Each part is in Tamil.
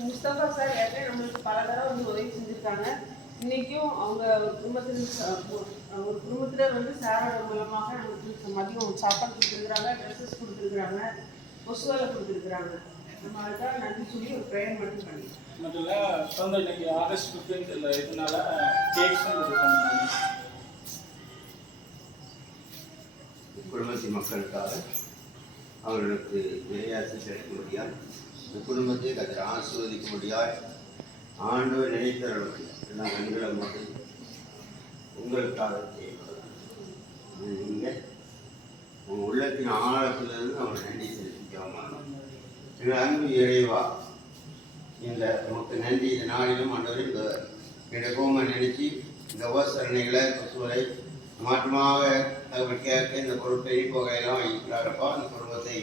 முஸ்தபா சார் ஏற்கனவே நம்மளுக்கு பல தடவை உதவி செஞ்சுருக்காங்க. இன்றைக்கும் அவங்க ஒரு குடும்பத்தில் சாரோட மூலமாக நமக்கு மதியம் சாப்பாடு கொடுத்துருக்குறாங்க, ட்ரெஸ்ஸஸ் கொடுத்துருக்குறாங்க, கொசு வேலை கொடுத்துருக்குறாங்க. நம்ம அதுக்காக நன்றி சொல்லி ஒரு ப்ரேயர் மட்டும் பண்ணி மட்டும் இன்னைக்கு ஆகஸ்ட் 15 இதனால கேக்ஸும் கொடுத்துருக்காங்க. குடும்பத்தின் மக்களுக்காக அவர்களுக்கு விளையாட்டு கிடைக்கும்படியால் இந்த குடும்பத்தை கத்திர ஆசீர்வதிக்கும்படியால் ஆண்டவர் நினைத்தருளும் எல்லாம் கண்களை மட்டும் உங்களுக்காக செய்யப்படும். நீங்கள் உங்கள் உள்ளத்தின் ஆழத்திலிருந்து அவங்க நன்றி செலுத்திக்கோமா. எங்கள் அன்பு இறைவா, இந்த நமக்கு நன்றி இந்த நாளிலும் ஆண்டவர் இந்த கோமை நினைச்சு இந்த உபசரணைகளை கொசுவை மாற்றமாக அவர்கள் கேட்க இந்த பொருட்களை போகையெல்லாம் இருக்கிறாரப்பா. அந்த குடும்பத்தை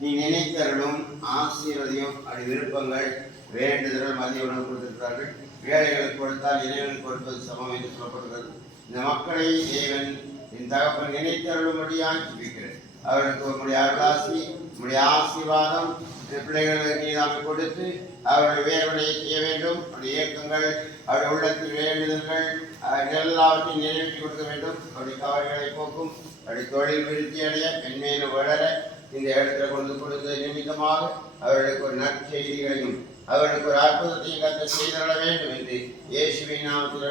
நீ நினைத்தருளும் ஆசீர்வதியும் அப்படி விருப்பங்கள் வேண்டுதல் மதிய உணவு கொடுத்திருக்கிறார்கள். வேலைகளுக்கு கொடுத்தால் இறைவனுக்கு கொடுப்பது சமம் என்று சொல்லப்படுகிறது. இந்த மக்களை தேவன் என் தகப்பன் நினைத்தருளும்படியாக ஜெபிக்கிறேன். அவர்களுக்கு உங்களுடைய அருளாசி உங்களுடைய ஆசீர்வாதம் பிள்ளைகளுக்கு நாம் கொடுத்து அவர்கள் வேறுபடைய செய்ய வேண்டும். அவருடைய இயக்கங்கள் அவருடைய உள்ளத்தில் வேண்டுதல்கள் எல்லாவற்றையும் நிறைவேற்றி கொடுக்க வேண்டும். அவருடைய கவலைகளை போக்கும் அவருடைய தொழில் விருத்தி அடைய மென்மேலும் வளர இந்த இடத்துல கொண்டு கொடுத்த நிமித்தமாக அவர்களுக்கு ஒரு நற்செய்திகளையும் அவர்களுக்கு ஒரு அற்புதத்தையும் கற்று செய்தர வேண்டும் என்று இயேசுவின் நாமத்தில்